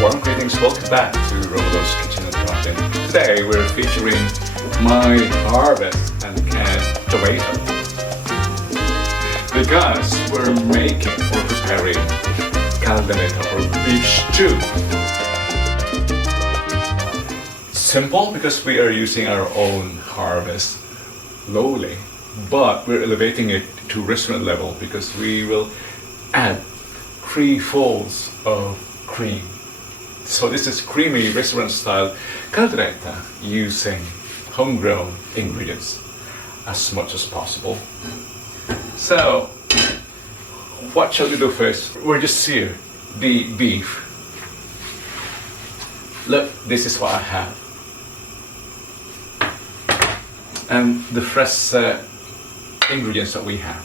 Warm greetings, welcome back to Romulo's Kitchen and Crafting. Today we're featuring my harvest and canned tomato because we're making or preparing caldereta or beef stew. Simple because we are using our own harvest lowly, but we're elevating it to restaurant level because we will add 3 folds of cream. So this is creamy restaurant style caldereta using homegrown ingredients as much as possible. So what shall we do first? We'll just sear the beef. Look, this is what I have. And the fresh ingredients that we have.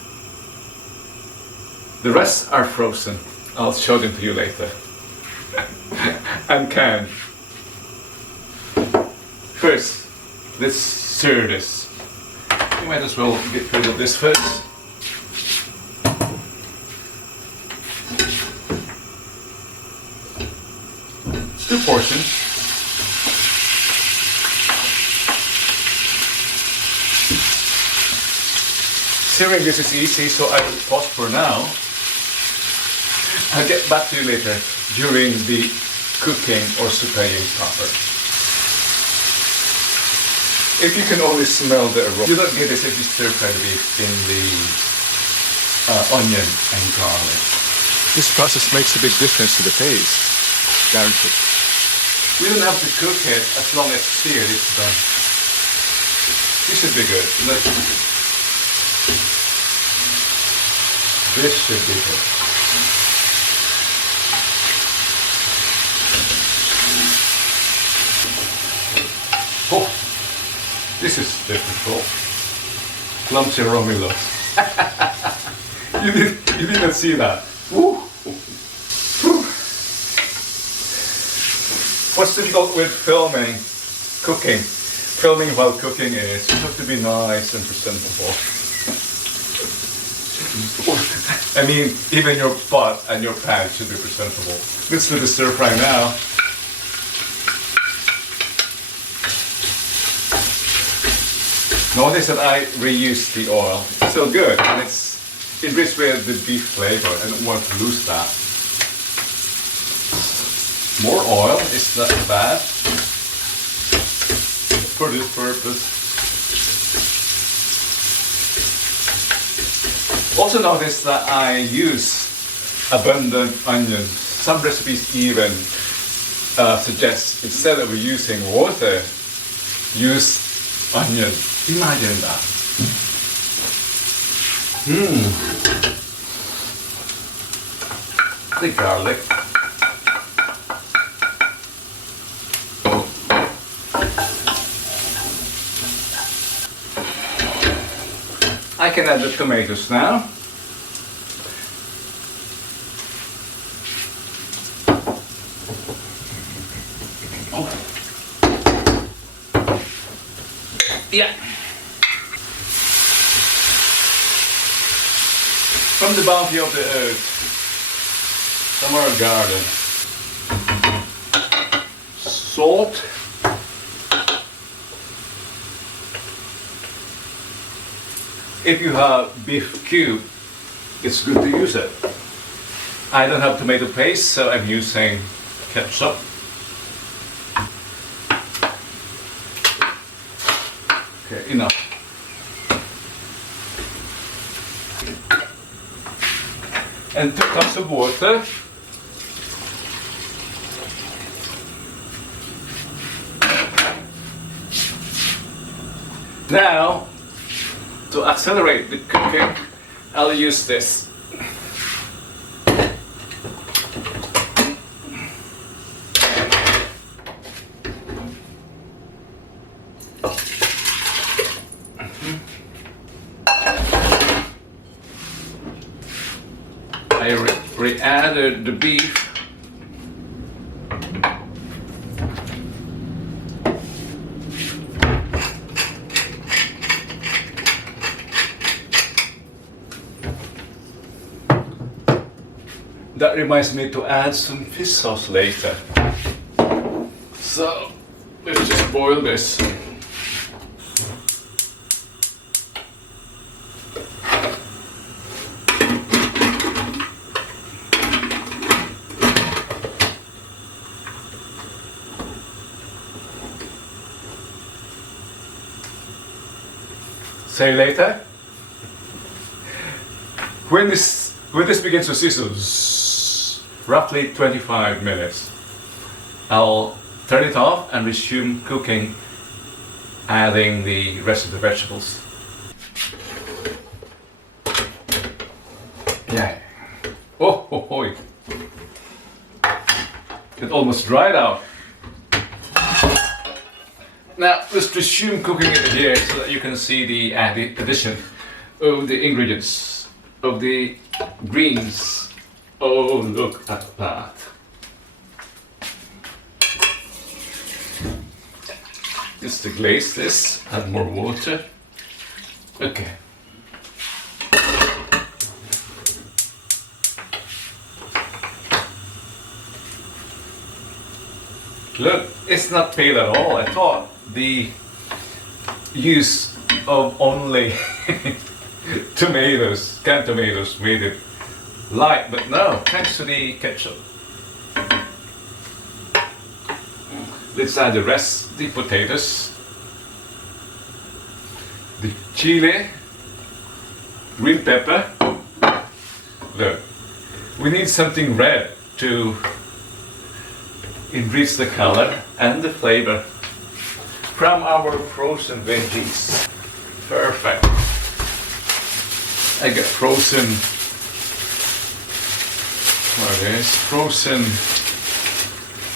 The rest are frozen. I'll show them to you later. And canned. First, let's sear this. You might as well get rid of this first. Two portions. Searing this is easy, so I will pause for now. I'll get back to you later during the cooking or sautéing proper. If you can only smell the aroma, you don't get this if you stir fry the beef in the onion and garlic. This process makes a big difference to the taste, guaranteed. You don't have to cook it as long as seared it's done. This should be good. Look. This should be good. Oh, this is difficult. Clumsy Romulo. You didn't see that. Woo. What's difficult with filming while cooking is you have to be nice and presentable. I mean, even your pot and your pan should be presentable. Let's do the stir fry now. Notice that I reused the oil. It's still good, and it's enriched with the beef flavor. I don't want to lose that. More oil is not bad for this purpose. Also notice that I use abundant onions. Some recipes even suggest instead of using water, use onion. Imagine that. The garlic. I can add the tomatoes now. Oh. Yeah. From the bounty of the earth, from our garden. Salt. If you have beef cube, it's good to use it. I don't have tomato paste, so I'm using ketchup. Okay, enough. And 2 cups of water. Now, to accelerate the cooking, I'll use this. I re-added the beef. That reminds me to add some fish sauce later. So let's just boil this. See you later. When this begins to sizzle, roughly 25 minutes, I'll turn it off and resume cooking, adding the rest of the vegetables. Yeah. Oh. It almost dried out. Now let's resume cooking it here so that you can see the addition of the ingredients of the greens. Oh, look at that. Just to glaze this, add more water. Okay. Look, it's not pale at all. I thought the use of only tomatoes, canned tomatoes, made it light, but no, thanks to the ketchup. Let's add the rest, the potatoes, the chili, green pepper. Look, we need something red to enrich the color and the flavor from our frozen veggies. Perfect. I got frozen, what is frozen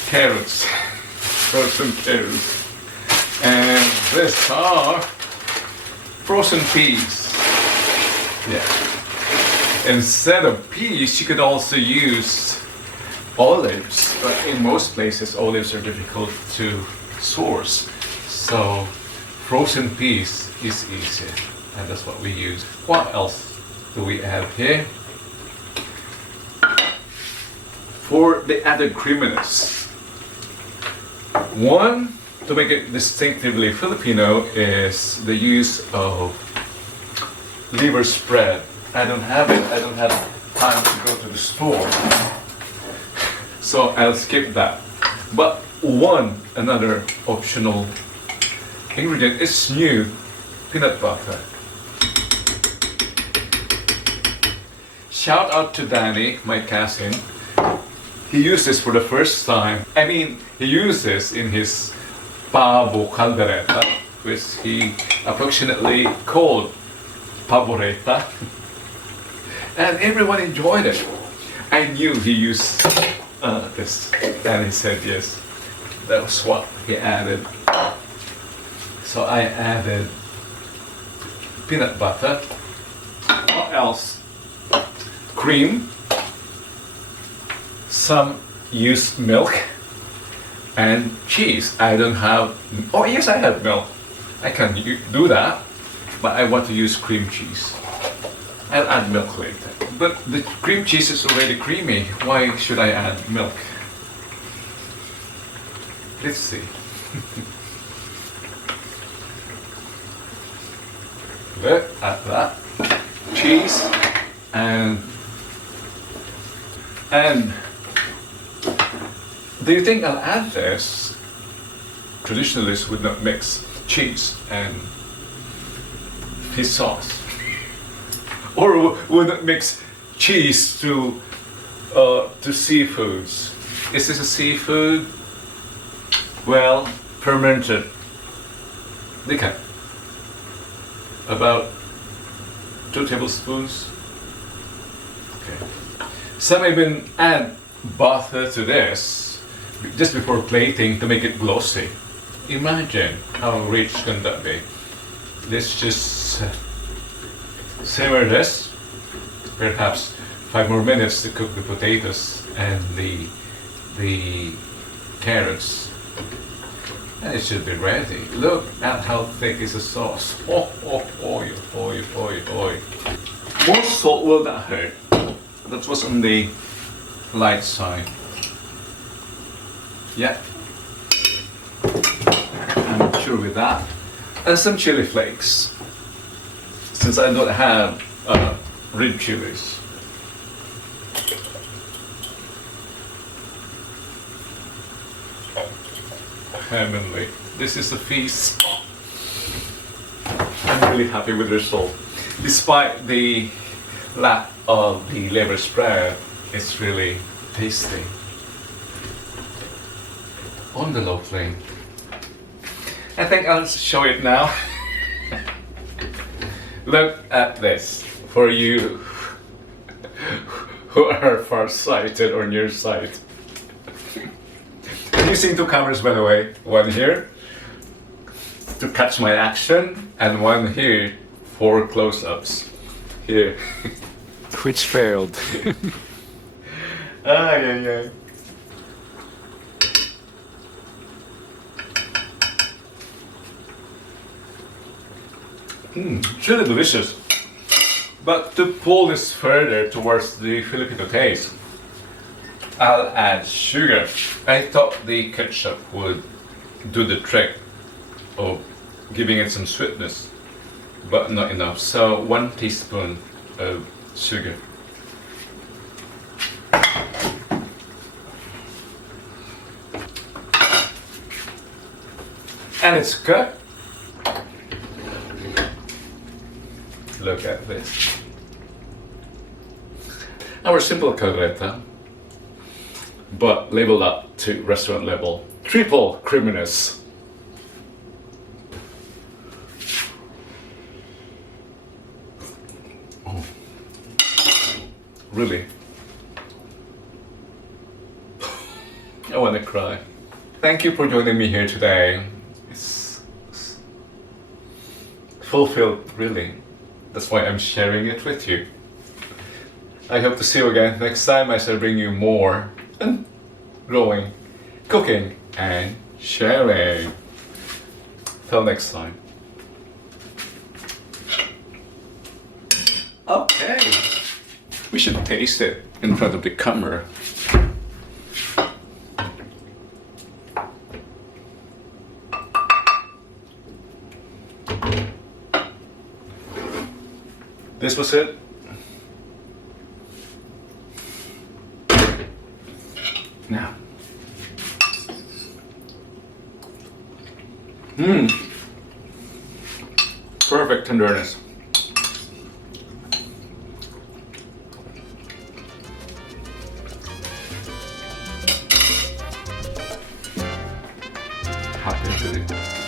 carrots. Frozen carrots. And these are frozen peas. Yeah. Instead of peas, you could also use olives, but in most places olives are difficult to source. So frozen peas is easy, and that's what we use. What else do we add here? For the added creaminess, one, to make it distinctively Filipino, is the use of liver spread. I don't have it, I don't have time to go to the store, so I'll skip that. But another optional ingredient is new peanut butter. Shout out to Danny, my cousin. He used this for the first time. I mean, he used this in his Triple Caldereta, which he affectionately called Paboreta. And everyone enjoyed it. I knew he used this. Danny said yes. That was what he added. So I added peanut butter. What else? Cream. Some used milk and cheese. I don't have. Oh yes, I have milk. I can do that, but I want to use cream cheese. I'll add milk later. But the cream cheese is already creamy. Why should I add milk? Let's see. Look at that. Cheese and do you think I'll add this? Traditionalists would not mix cheese and fish sauce, or would not mix cheese to seafoods. Is this a seafood? Well, fermented. They can. About 2 tablespoons. Okay. Some even add butter to this just before plating to make it glossy. Imagine how rich can that be. Let's just simmer this, perhaps 5 more minutes to cook the potatoes and the carrots. And it should be ready. Look at how thick is the sauce. More salt will not hurt. That was on the light side. Yeah. I'm sure with that. And some chili flakes, since I don't have red chilies. Heavenly. This is a feast. I'm really happy with the result. Despite the lack of the liver spread, it's really tasty. On the low flame. I think I'll show it now. Look at this for you who are far-sighted or nearsighted. I'm using two cameras, by the way. One here to catch my action, and one here for close-ups. Here. Which failed. Yeah. It's really delicious. But to pull this further towards the Filipino taste, I'll add sugar. I thought the ketchup would do the trick of giving it some sweetness, but not enough. So 1 teaspoon of sugar. And it's good. Look at this. Our simple caldereta, but labeled up to restaurant level. Triple creaminess. Oh. Really? I want to cry. Thank you for joining me here today. It's fulfilled, really. That's why I'm sharing it with you. I hope to see you again next time as I bring you more and growing, cooking and sharing. Till next time. Okay. We should taste it in front of the camera. This was it. Now. Perfect tenderness. Happy to eat.